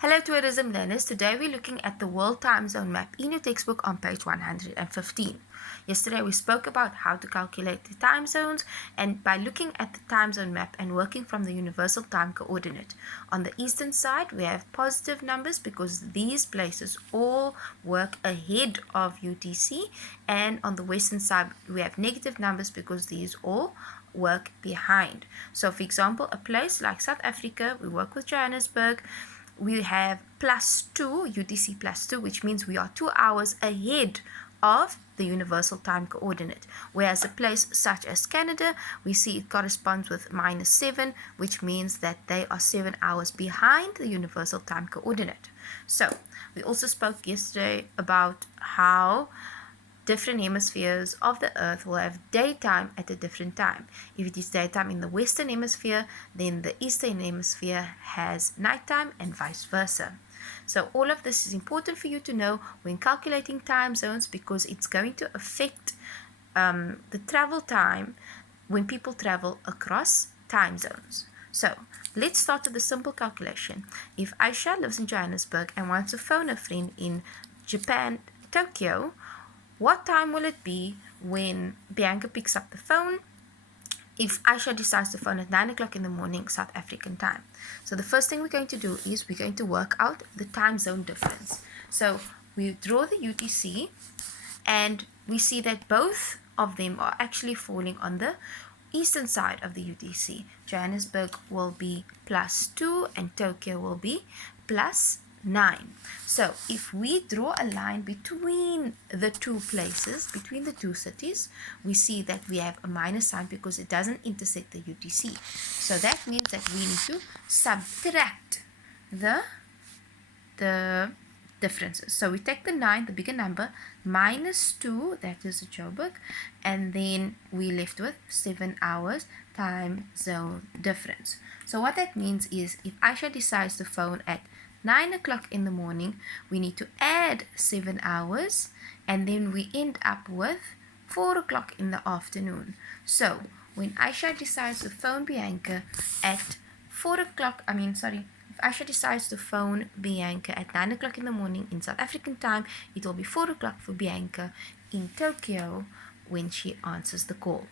Hello tourism learners, today we're looking at the World Time Zone map in your textbook on page 115. Yesterday we spoke about how to calculate the time zones and by looking at the time zone map and working from the universal time coordinate. On the eastern side we have positive numbers because these places all work ahead of UTC, and on the western side we have negative numbers because these all work behind. So for example, a place like South Africa, we work with Johannesburg, we have +2, UTC +2, which means we are 2 hours ahead of the universal time coordinate. Whereas a place such as Canada, we see it corresponds with -7, which means that they are 7 hours behind the universal time coordinate. So we also spoke yesterday about how different hemispheres of the earth will have daytime at a different time. If it is daytime in the western hemisphere, then the eastern hemisphere has nighttime and vice versa. So all of this is important for you to know when calculating time zones, because it's going to affect the travel time when people travel across time zones. So let's start with a simple calculation. If Aisha lives in Johannesburg and wants to phone a friend in Japan, Tokyo, what time will it be when Bianca picks up the phone if Aisha decides to phone at 9 o'clock in the morning South African time? So the first thing we're going to do is we're going to work out the time zone difference. So we draw the UTC and we see that both of them are actually falling on the eastern side of the UTC. Johannesburg will be +2 and Tokyo will be +9. So if we draw a line between the two places, between the two cities, we see that we have a minus sign because it doesn't intersect the UTC. So that means that we need to subtract the differences. So we take the 9, the bigger number, -2, that is the Joburg, and then we left with 7 hours time zone difference. So what that means is if Aisha decides to phone at 9 o'clock in the morning, we need to add 7 hours, and then we end up with 4 o'clock in the afternoon. So when Aisha decides to phone Bianca at if Aisha decides to phone Bianca at 9 o'clock in the morning in South African time, it will be 4 o'clock for Bianca in Tokyo when she answers the call.